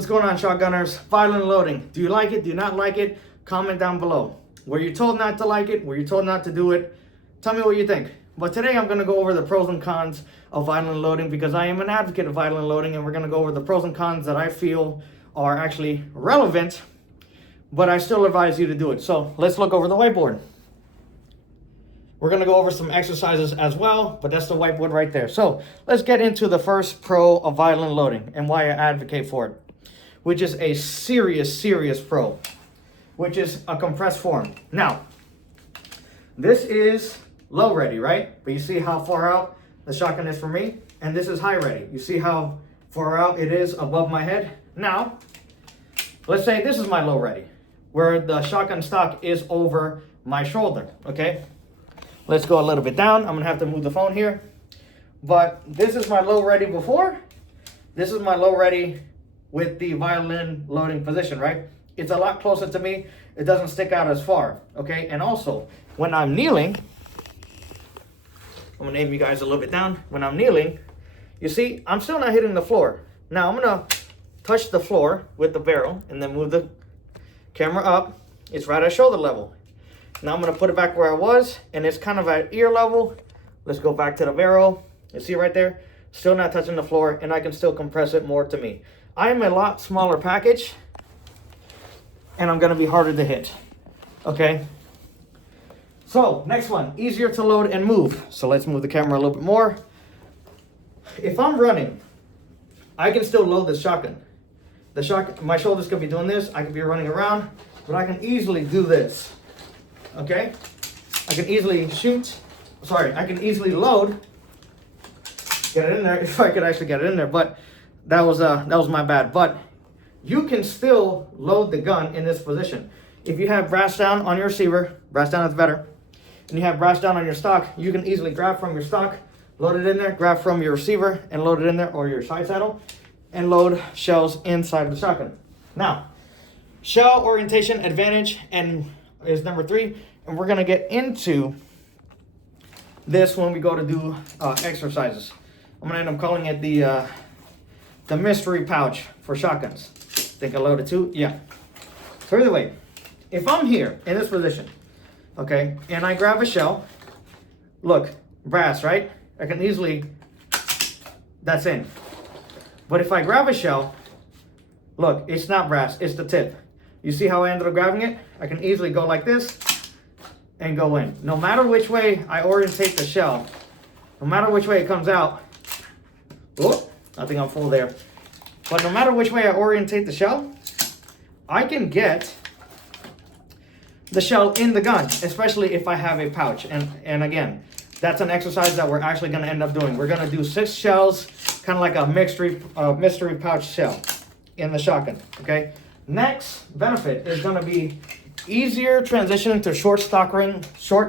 What's going on, shotgunners? Violin loading. Do you like it? Do you not like it? Comment down below. Were you told not to like it? Were you told not to do it? Tell me what you think. But today I'm going to go over the pros and cons of violin loading because I am an advocate of violin loading, and we're going to go over the pros and cons that I feel are actually relevant, but I still advise you to do it. So let's look over the whiteboard. We're going to go over some exercises as well, but that's the whiteboard right there. So let's get into the first pro of violin loading and why I advocate for it, which is a serious pro, which is a compressed form. Now, this is low ready, right? But you see how far out the shotgun is from me? And this is high ready. You see how far out it is above my head? Now, let's say this is my low ready, where the shotgun stock is over my shoulder, okay? Let's go a little bit down. I'm gonna have to move the phone here. But this is my low ready before. This is my low ready with the violin loading position, right? It's a lot closer to me. It doesn't stick out as far, okay? And also, when I'm kneeling, I'm gonna aim you guys a little bit down. When I'm kneeling, you see, I'm still not hitting the floor. Now I'm gonna touch the floor with the barrel and then move the camera up. It's right at shoulder level. Now I'm gonna put it back where I was, and it's kind of at ear level. Let's go back to the barrel. You see right there? Still not touching the floor, and I can still compress it more to me. I am a lot smaller package, and I'm gonna be harder to hit, okay? So, next one, easier to load and move. So let's move the camera a little bit more. If I'm running, I can still load this shotgun. My shoulders could be doing this, I could be running around, but I can easily do this. Okay, I can easily I can easily load, get it in there, if I could actually get it in there, but that was my bad. But you can still load the gun in this position. If you have brass down on your receiver, brass down is better, and you have brass down on your stock, you can easily grab from your stock, load it in there, grab from your receiver and load it in there, or your side saddle, and load shells inside of the shotgun. Now, shell orientation advantage is number 3, and we're gonna get into this when we go to do exercises. I'm gonna end up calling it the mystery pouch for shotguns. Think I loaded 2? Yeah. So either way, if I'm here in this position, okay, and I grab a shell, look, brass, right? I can easily, that's in. But if I grab a shell, look, it's not brass, it's the tip. You see how I ended up grabbing it? I can easily go like this and go in. No matter which way I orientate the shell, no matter which way it comes out, oh, I think I'm full there. But no matter which way I orientate the shell, I can get the shell in the gun, especially if I have a pouch. And again, that's an exercise that we're actually gonna end up doing. We're gonna do 6 shells, kind of like a mystery pouch shell in the shotgun, okay? Next benefit is going to be easier transitioning to short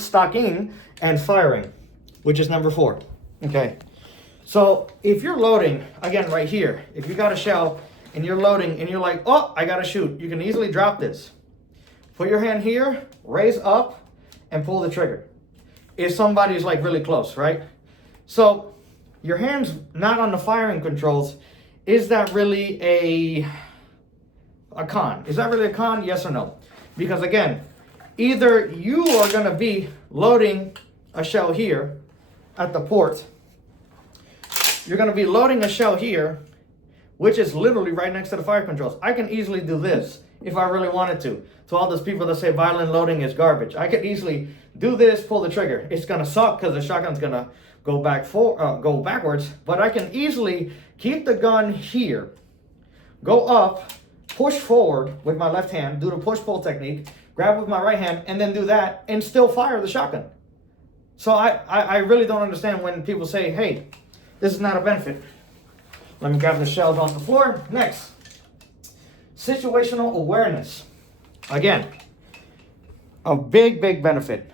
stocking and firing, which is number 4. Okay, so if you're loading, again right here, if you got a shell and you're loading and you're like, oh, I gotta shoot, you can easily drop this. Put your hand here, raise up, and pull the trigger. If somebody's like really close, right? So your hand's not on the firing controls. Is that really a con? Is that really a con? Yes or no? Because again, either you are gonna be loading a shell here at the port. You're gonna be loading a shell here, which is literally right next to the fire controls. I can easily do this if I really wanted to. To all those people that say violin loading is garbage, I could easily do this, pull the trigger. It's gonna suck because the shotgun's gonna go backwards, but I can easily keep the gun here, go up, push forward with my left hand, do the push-pull technique, grab with my right hand, and then do that, and still fire the shotgun. So I really don't understand when people say, hey, this is not a benefit. Let me grab the shells off the floor. Next, situational awareness. Again, a big benefit.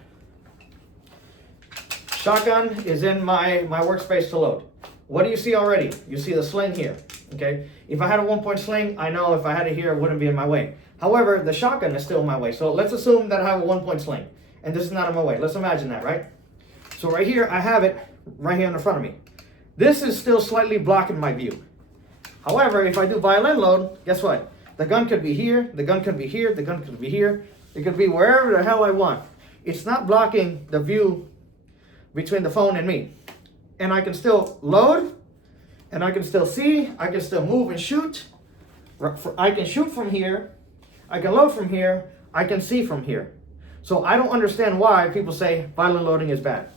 Shotgun is in my workspace to load. What do you see already? You see the sling here, okay? If I had a 1-point sling, I know if I had it here, it wouldn't be in my way. However, the shotgun is still in my way. So let's assume that I have a 1-point sling, and this is not in my way. Let's imagine that, right? So right here, I have it right here in front of me. This is still slightly blocking my view. However, if I do violin load, guess what? The gun could be here, the gun could be here, the gun could be here. It could be wherever the hell I want. It's not blocking the view between the phone and me. And I can still load, and I can still see, I can still move and shoot. I can shoot from here, I can load from here, I can see from here. So I don't understand why people say violin loading is bad.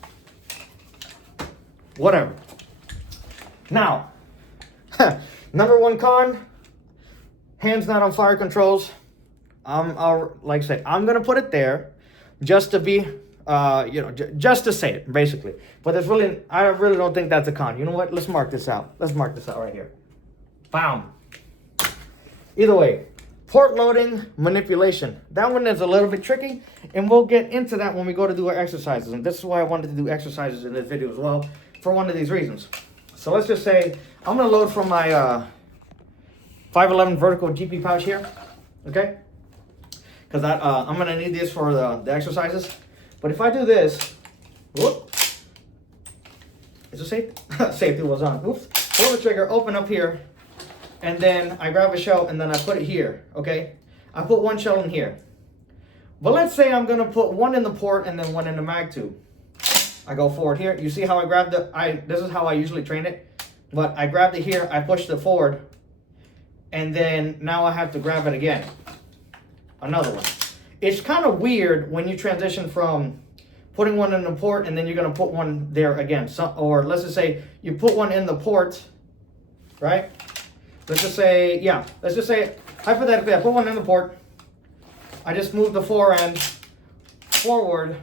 Whatever. Now, number one con, hands not on fire controls. Like I say, I'm gonna put it there just to be, just to say it, basically. But there's really, I really don't think that's a con. You know what? Let's mark this out. Let's mark this out right here. Bam. Either way, port loading manipulation. That one is a little bit tricky, and we'll get into that when we go to do our exercises. And this is why I wanted to do exercises in this video as well, for one of these reasons. So let's just say I'm gonna load from my 511 vertical GP pouch here, okay? Because I'm gonna need this for the exercises. But if I do this, whoop, is it safe? Safety was on. Oops. Pull the trigger, open up here, and then I grab a shell and then I put it here, okay? I put one shell in here. But let's say I'm gonna put one in the port and then one in the mag tube. I go forward here. You see how I grabbed it? This is how I usually train it. But I grabbed it here, I pushed it forward, and then now I have to grab it again. Another one. It's kind of weird when you transition from putting one in the port and then you're gonna put one there again. Or let's just say you put one in the port, right? Let's just say, hypothetically, I put one in the port. I just move the forend forward.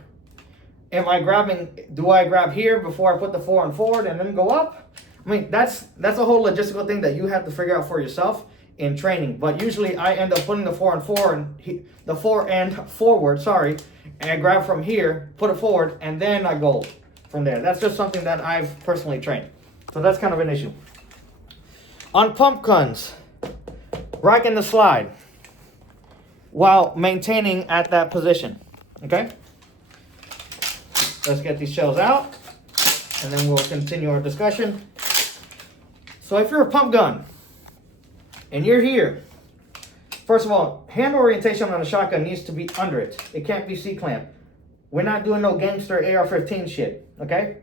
Am I grabbing, do I grab here before I put the forend forward and then go up? I mean, that's a whole logistical thing that you have to figure out for yourself in training. But usually I end up putting the forend forward, and I grab from here, put it forward, and then I go from there. That's just something that I've personally trained. So that's kind of an issue. On pump guns, racking the slide while maintaining at that position, okay? Let's get these shells out, and then we'll continue our discussion. So if you're a pump gun, and you're here, first of all, hand orientation on a shotgun needs to be under it. It can't be C-clamp. We're not doing no gangster AR-15 shit, okay?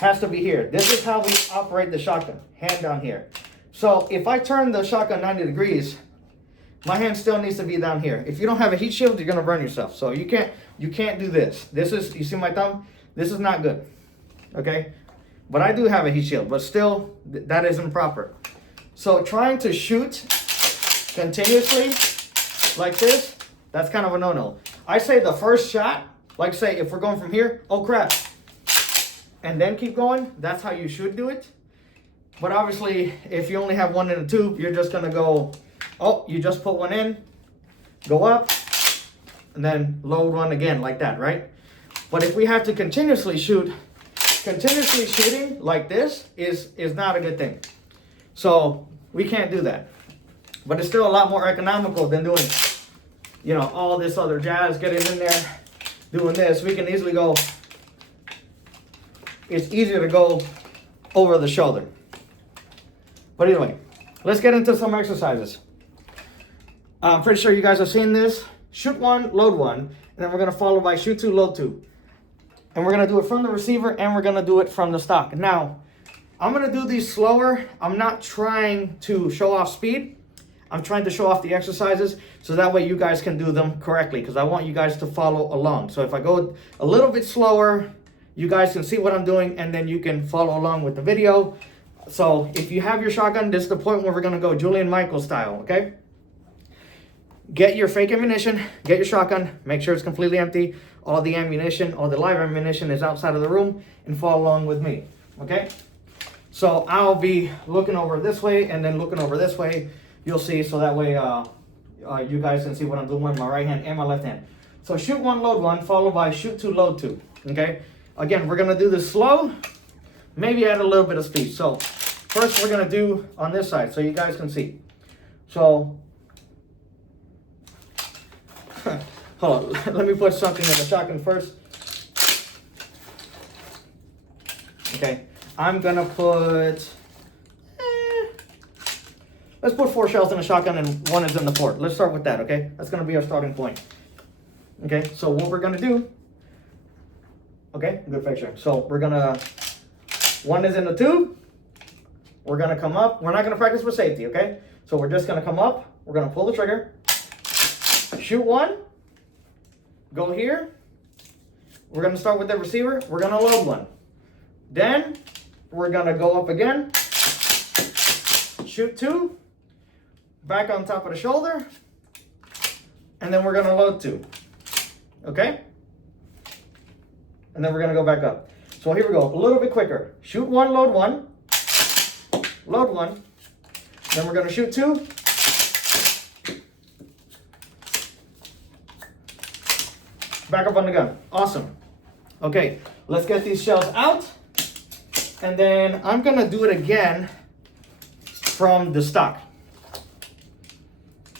Has to be here. This is how we operate the shotgun, hand down here. So if I turn the shotgun 90 degrees, my hand still needs to be down here. If you don't have a heat shield, you're gonna burn yourself. So you can't do this. This is, you see my thumb? This is not good, okay? But I do have a heat shield, but still, that isn't proper. So trying to shoot continuously like this, that's kind of a no-no. I say the first shot, like say if we're going from here, oh crap, and then keep going, that's how you should do it. But obviously, if you only have one in a tube, you're just gonna go, oh, you just put one in, go up, and then load one again like that, right? But if we have to continuously shoot, continuously shooting like this is not a good thing. So we can't do that. But it's still a lot more economical than doing, all this other jazz, getting in there, doing this. We can easily go, it's easier to go over the shoulder. But anyway, let's get into some exercises. I'm pretty sure you guys have seen this. Shoot one, load one, and then we're gonna follow by shoot two, load two. And we're gonna do it from the receiver and we're gonna do it from the stock. Now, I'm gonna do these slower. I'm not trying to show off speed. I'm trying to show off the exercises so that way you guys can do them correctly because I want you guys to follow along. So if I go a little bit slower, you guys can see what I'm doing and then you can follow along with the video. So if you have your shotgun, this is the point where we're gonna go Julian Michael style, okay? Get your fake ammunition, get your shotgun, make sure it's completely empty. All the ammunition, all the live ammunition is outside of the room and follow along with me, okay? So I'll be looking over this way and then looking over this way. You'll see, so that way you guys can see what I'm doing with my right hand and my left hand. So shoot one, load one, followed by shoot two, load two, okay? Again, we're gonna do this slow, maybe add a little bit of speed. So first we're gonna do on this side so you guys can see. So, hold on, let me put something in the shotgun first. Okay, I'm gonna put let's put 4 shells in a shotgun and 1 is in the port. Let's start with that, okay? That's gonna be our starting point. Okay, so what we're gonna do, okay, good picture. So we're gonna, 1 is in the tube. We're gonna come up. We're not gonna practice for safety, okay? So we're just gonna come up. We're gonna pull the trigger, shoot 1, go here. We're gonna start with the receiver. We're gonna load 1. Then we're gonna go up again, shoot 2, back on top of the shoulder, and then we're gonna load 2. Okay? And then we're gonna go back up. So here we go, a little bit quicker. Shoot 1, load 1, load 1. Then we're gonna shoot 2. Back up on the gun. Awesome. Okay, let's get these shells out. And then I'm gonna do it again from the stock.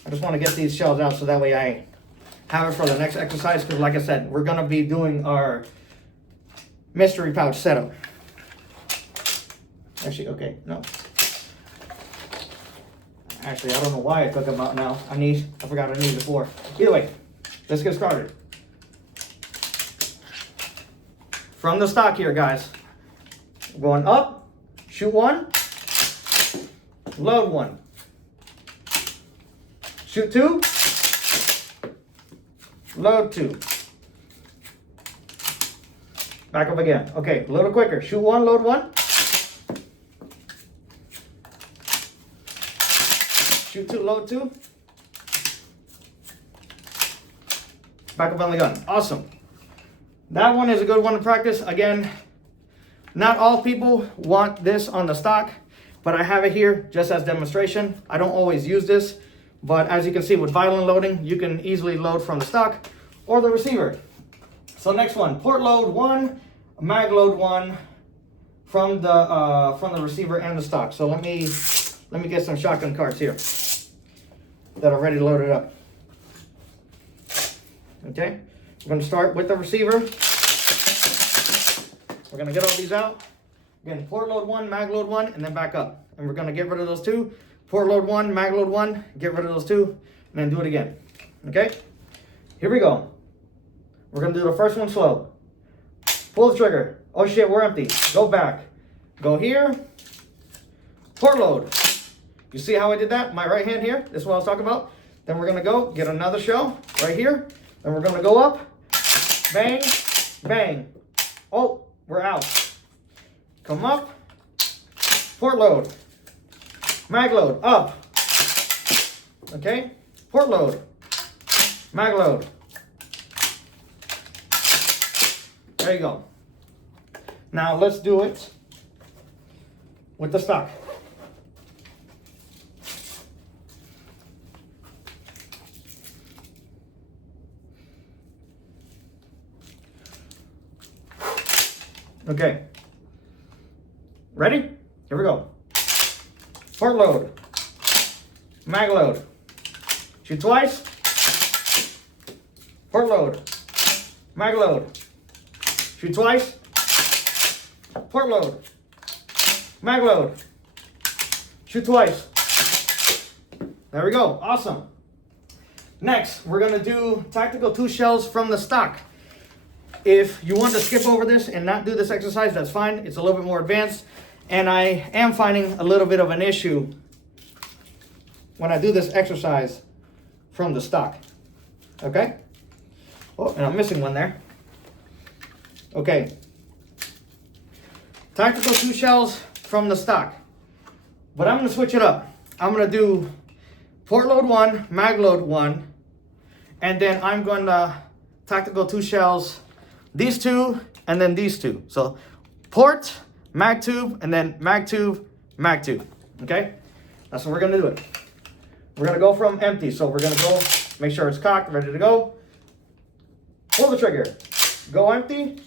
I just wanna get these shells out so that way I have it for the next exercise, because like I said, we're gonna be doing our mystery pouch setup. Actually, okay, no. Actually, I don't know why I took them out now. I forgot I needed 4. Either way, let's get started. From the stock here, guys. Going up, shoot 1, load 1. Shoot 2, load 2. Back up again. Okay, a little quicker. Shoot 1, load 1. Shoot 2, load 2. Back up on the gun. Awesome. That one is a good one to practice. Again, not all people want this on the stock, but I have it here just as demonstration. I don't always use this, but as you can see with Violin loading, you can easily load from the stock or the receiver. So next one, port load 1, mag load 1 from the receiver and the stock. So let me get some shotgun cards here that are ready to load it up. Okay, we're gonna start with the receiver. We're gonna get all these out. Again, port load 1, mag load 1, and then back up. And we're gonna get rid of those 2. Port load 1, mag load 1, get rid of those 2, and then do it again. Okay? Here we go. We're gonna do the first one slow. Pull the trigger. Oh shit, we're empty. Go back. Go here. Port load. You see how I did that? My right hand here. This is what I was talking about. Then we're gonna go get another shell right here. Then we're gonna go up. Bang. Bang. Oh, we're out. Come up. Port load. Mag load. Up. Okay. Port load. Mag load. There you go. Now let's do it with the stock. Okay. Ready? Here we go. Port load. Mag load. Shoot twice. Port load. Mag load. Shoot twice. Port load. Mag load. Shoot twice. There we go. Awesome. Next, we're going to do tactical 2 shells from the stock. If you want to skip over this and not do this exercise, that's fine. It's a little bit more advanced. And I am finding a little bit of an issue when I do this exercise from the stock. Okay? Oh, and I'm missing one there. Okay. Tactical 2 shells from the stock. But I'm going to switch it up. I'm going to do port load 1, mag load 1. And then I'm going to tactical 2 shells, these 2, and then these 2. So port, mag tube, and then mag tube, mag tube. Okay? That's what we're going to do it. We're going to go from empty. So we're going to go, make sure it's cocked, ready to go. Pull the trigger. Go empty.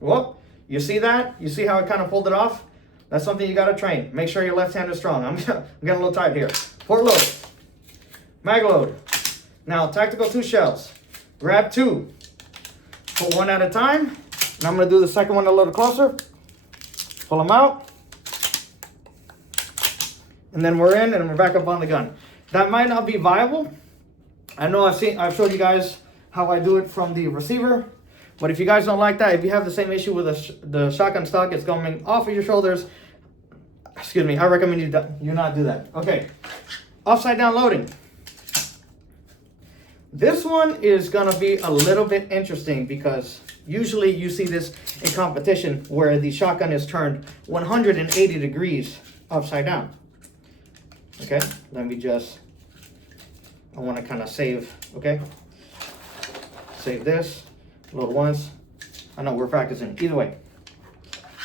Whoop. You see that? You see how I kind of pulled it off? That's something you got to train. Make sure your left hand is strong. I'm getting a little tight here. Port load. Mag load. Now, tactical 2 shells. Grab 2. Put 1 at a time. And I'm going to do the second one a little closer. Pull them out. and then we're in and we're back up on the gun. That might not be viable. I know I've showed you guys how I do it from the receiver, but if you guys don't like that, if you have the same issue with the shotgun stock, it's coming off of your shoulders, excuse me, I recommend you not do that. Okay, upside down loading. This one is gonna be a little bit interesting because usually you see this in competition where the shotgun is turned 180 degrees upside down. Okay, let me just, I want to kind of save, okay? Save this, load once. I know we're practicing. Either way,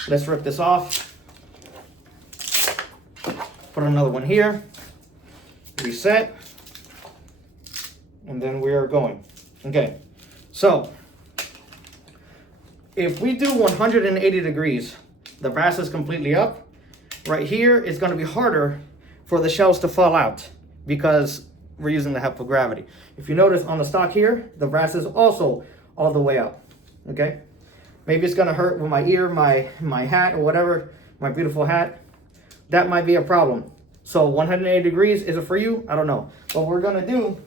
let's rip this off. Put another one here. Reset. And then we are going. Okay, so if we do 180 degrees, the brass is completely up. Right here, it's going to be harder for the shells to fall out because we're using the help of gravity. If you notice on the stock here, the brass is also all the way up. Okay, maybe it's going to hurt with my ear, my hat, or whatever, my beautiful hat. That might be a problem. So 180 degrees, is it for you? I don't know. What we're going to do,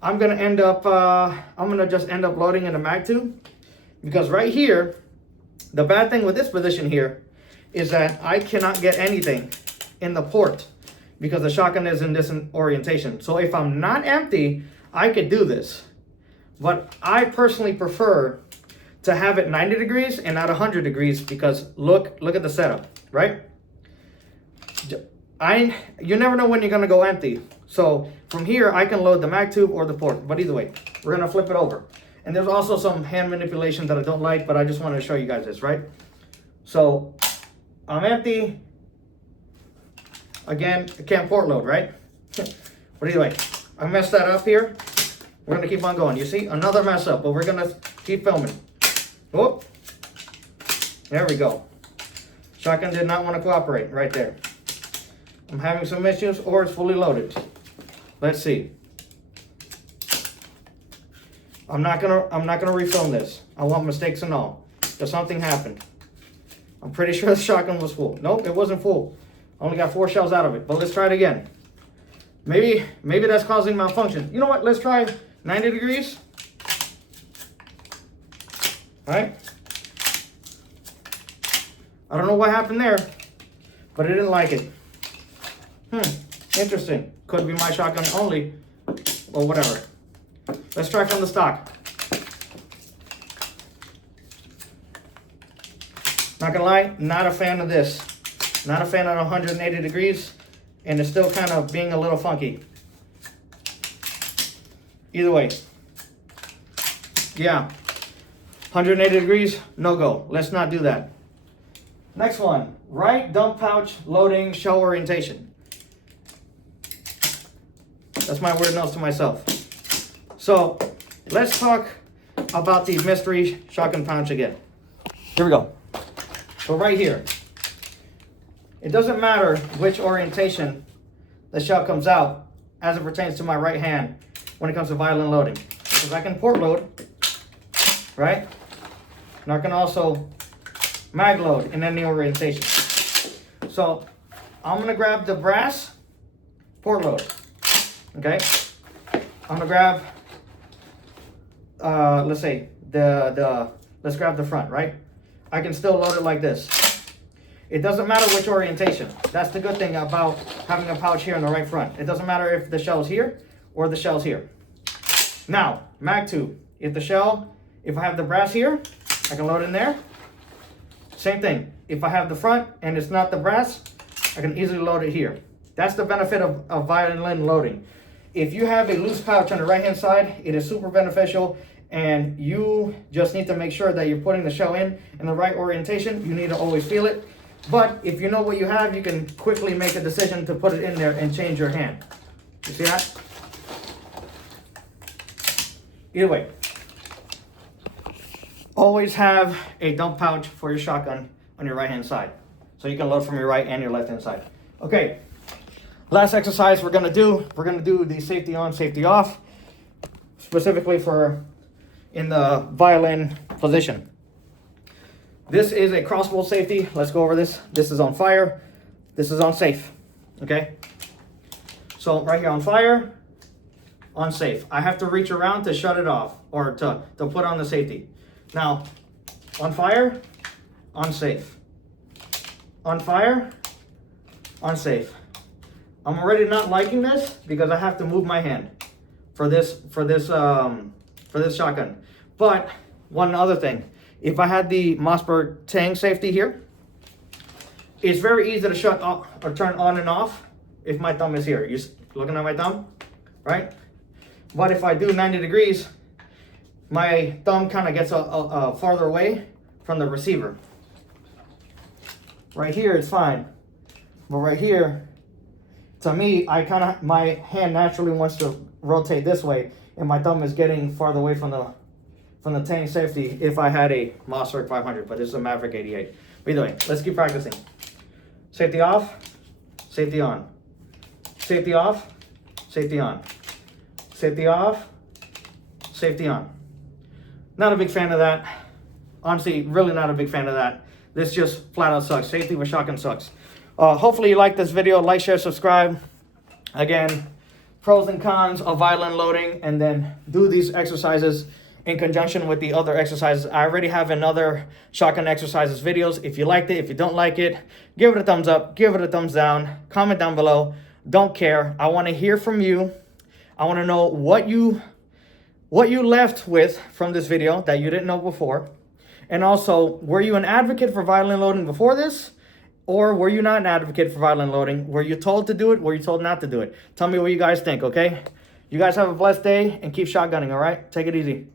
I'm going to just end up loading in a mag tube, because right here, the bad thing with this position here is that I cannot get anything in the port because the shotgun is in this orientation. So if I'm not empty, I could do this. But I personally prefer to have it 90 degrees and not 100 degrees because look at the setup, right? You never know when you're gonna go empty. So from here, I can load the mag tube or the port, but either way, we're gonna flip it over. And there's also some hand manipulation that I don't like, but I just wanted to show you guys this, right? So I'm empty. Again, I can't port load, right? But either way, I messed that up here. We're gonna keep on going. You see, another mess up, but we're gonna keep filming. Whoop. There we go. Shotgun did not want to cooperate right there. I'm having some issues, or it's fully loaded. Let's see. I'm not gonna refilm this. I want mistakes and all. If something happened. I'm pretty sure the shotgun was full. Nope, it wasn't full. I only got 4 shells out of it. But let's try it again. Maybe that's causing malfunction. You know what? Let's try 90 degrees. All right. I don't know what happened there, but I didn't like it. Interesting. Could be my shotgun only, or whatever. Let's try from the stock. Not gonna lie, not a fan of this. Not a fan of 180 degrees, and it's still kind of being a little funky. Either way. Yeah. 180 degrees, no go. Let's not do that. Next one, right dump pouch loading shell orientation. That's my word notes to myself. So let's talk about the mystery shotgun pouch again. Here we go. So right here, it doesn't matter which orientation the shell comes out as it pertains to my right hand when it comes to violin loading. Because I can port load, right? And I can also mag load in any orientation. So I'm gonna grab the brass port load. Okay, I'm gonna grab, let's say let's grab the front, right? I can still load it like this. It doesn't matter which orientation. That's the good thing about having a pouch here in the right front. It doesn't matter if the shell's here or the shell's here. Now, mag tube. If I have the brass here, I can load in there. Same thing. If I have the front and it's not the brass, I can easily load it here. That's the benefit of violin loading. If you have a loose pouch on the right hand side, it is super beneficial, and you just need to make sure that you're putting the shell in the right orientation. You need to always feel it. But if you know what you have, you can quickly make a decision to put it in there and change your hand. You see that? Either way, always have a dump pouch for your shotgun on your right hand side, so you can load from your right and your left hand side. Okay. Last exercise we're gonna do the safety on, safety off, specifically for in the violin position. This is a crossbow safety. Let's go over this. This is on fire. This is on safe. Okay. So right here on fire, on safe. I have to reach around to shut it off or to put on the safety. Now, on fire, on safe. On fire, on safe. I'm already not liking this because I have to move my hand for this shotgun. But one other thing, if I had the Mossberg Tang safety here, it's very easy to shut off or turn on and off if my thumb is here. You looking at my thumb, right? But if I do 90 degrees, my thumb kind of gets farther away from the receiver. Right here it's fine, but right here, to me, my hand naturally wants to rotate this way, and my thumb is getting farther away from the Tang safety if I had a Mossberg 500, but this is a Maverick 88. But either way, let's keep practicing. Safety off, safety on. Safety off, safety on. Safety off, safety on. Not a big fan of that. Honestly, really not a big fan of that. This just flat out sucks. Safety with shotgun sucks. Hopefully you like this video. Like, share, subscribe. Again, pros and cons of violin loading, and then do these exercises in conjunction with the other exercises. I already have another shotgun exercises videos. If you liked it, if you don't like it, give it a thumbs up, give it a thumbs down, comment down below. Don't care. I want to hear from you. I want to know what you left with from this video that you didn't know before. And also, were you an advocate for violin loading before this? Or were you not an advocate for violin loading? Were you told to do it? Were you told not to do it? Tell me what you guys think, okay? You guys have a blessed day and keep shotgunning, all right? Take it easy.